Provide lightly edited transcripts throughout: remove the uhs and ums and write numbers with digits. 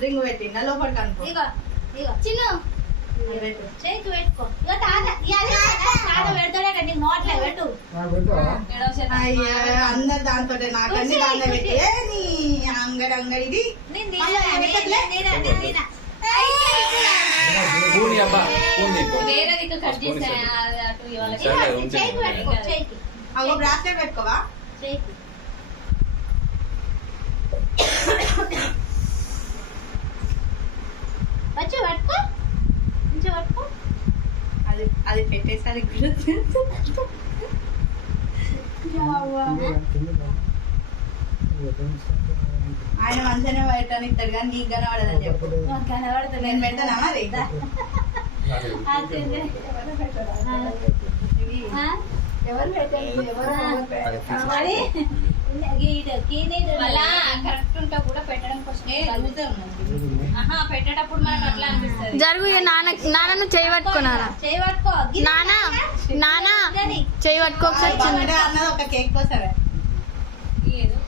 Ring పెట్టిందా లోపలికి అనుకో చిన్న చేయికి పెట్టుకో పెడతాడట నీ నోట్లే పెట్టు అందరు దాంతో నాకన్నీ దాంట్లో పెట్టి నీ అంగడిది అగో బ్రాస్లెట్ పెట్టుకోవా వచ్చి పట్టుకో మంచిగా పట్టుకో అది పెట్టేసరికి ఆయన మంచిగానే బయటని ఇస్తాడు కానీ నీకు కనబడదని చెప్పు కనబడతా నేను పెట్టనా మరి ఎవరు కరెక్ట్ ఉంటా కూడా పెట్టడం కోసం పెట్టేటప్పుడు మనకు అట్లా అనిపిస్తుంది. జరుగు నాన్న చేయి పట్టుకున్నారా చేయి పట్టుకో నాన్న చేయి పట్టుకో అన్నది ఒక కేక్ కోసమే ఏదో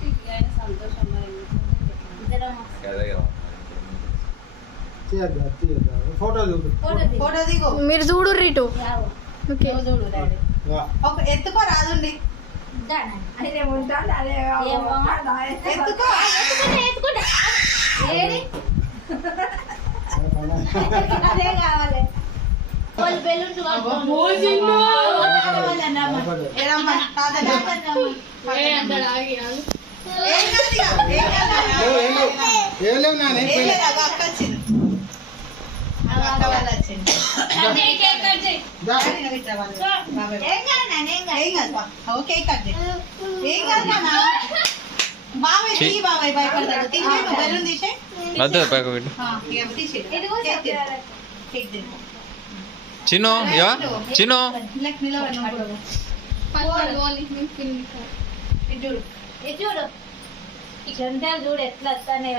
సంతోషం ఫోటో దిగు మీరు చూడు రీటు చూడు ఒక ఎత్తుకో రాదుండి ఎత్తుకో అదే కావాలి బాబాయ్ భయపడతాడు తీసే బెలూన్ తీసే చిన్నో చిన్నో చూడు ఈ గంటలు చూడు ఎట్లా వస్తానే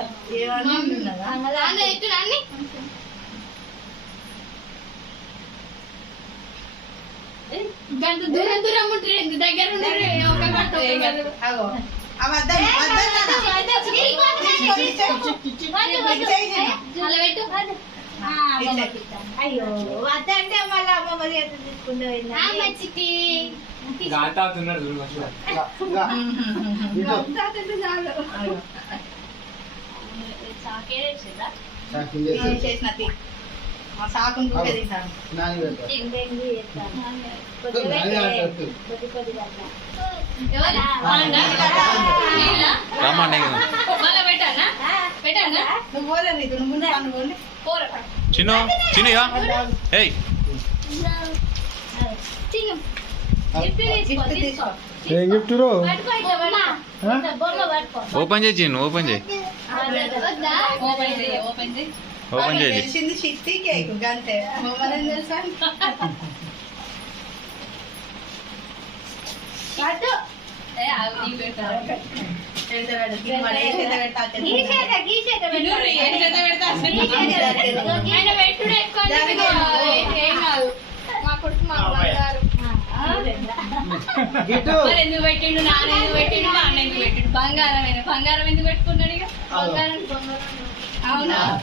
గంట దూరం దూరం ఉంటుంది దగ్గర అయ్యో అదంటే మళ్ళీ అమ్మమ్మ తీసుకుంటే సాకుని కూడా తింటాను నువ్వు పోలేదు ఇది నువ్వు ముందు చిన్నో చిన్నయా ఏయ్ ఓపెన్ చేయి చిన్ను ఓపెన్ చేయి ఓపెన్ చేయి తెలిసింది చిట్టి కేక్ అంతే మొమ్మలని తెలుసా ఎందుకు పెట్టిండు నాన్న ఎందుకు పెట్టిండు మా అన్న ఎందుకు పెట్టిండు బంగారం బంగారం ఎందుకు పెట్టుకున్నాడు ఇక బంగారం అవునా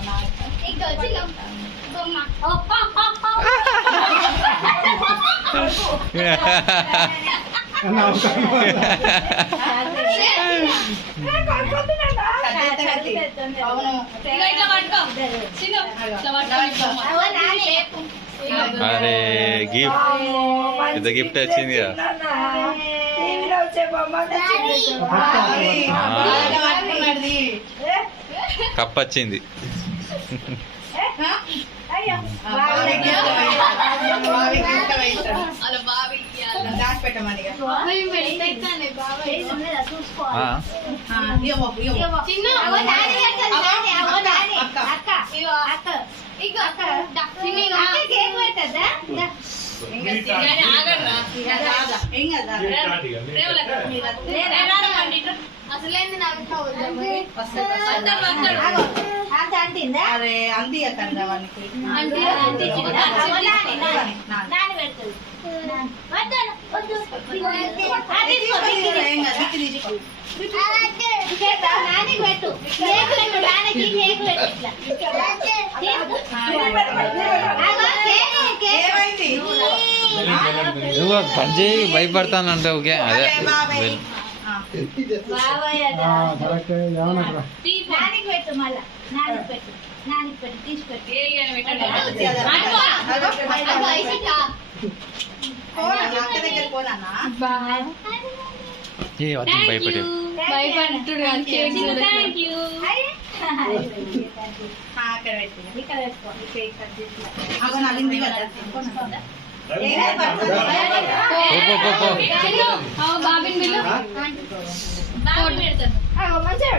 అరే గిఫ్ట్ పెద్ద గిఫ్ట్ వచ్చింది కప్ వచ్చింది అరే అంది అక్కడ పెడుతుంది ఏం కాదు, విక్కి తీసుకో. నానికి పెట్టు కేక్ పెట్టు నాన్నకి కేక్ పెట్టు ఏమైంది? నువ్వు పని చేయి భయపడతానంటే ఓకే అదే అరే బాబాయ్. ఆ. బాబాయ్ నానికి పెట్టు మళ్ళా నానికి పెట్టు తీసి పెట్టు పోనా, అక్క దగ్గర పోనా? ఏ వద్దు భయపడే భయపడుతుడు కానీ కేక్ థ్యాంక్ యూ ఆ, అక్కడ పెట్టు. ఇక్కడ పెట్టుకో ఈ కేక్ కట్ చేసి అగో నలింది కదా. బాబిన్ బిల్లు బాగా పెడతాను మంచిగా